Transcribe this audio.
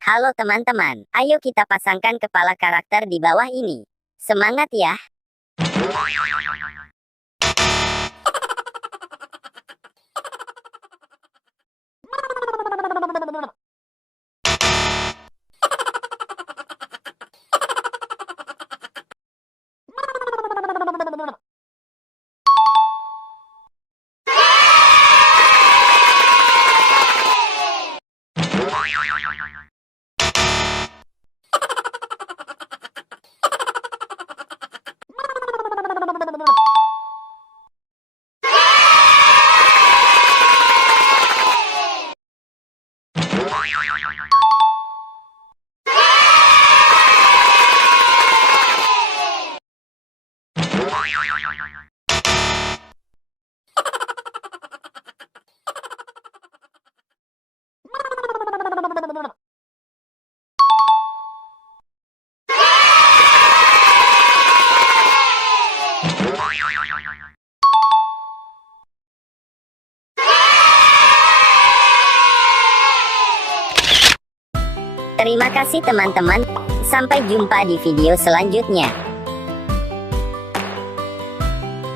Halo teman-teman, ayo kita pasangkan kepala karakter di bawah ini. Semangat ya! Terima kasih teman-teman, sampai jumpa di video selanjutnya.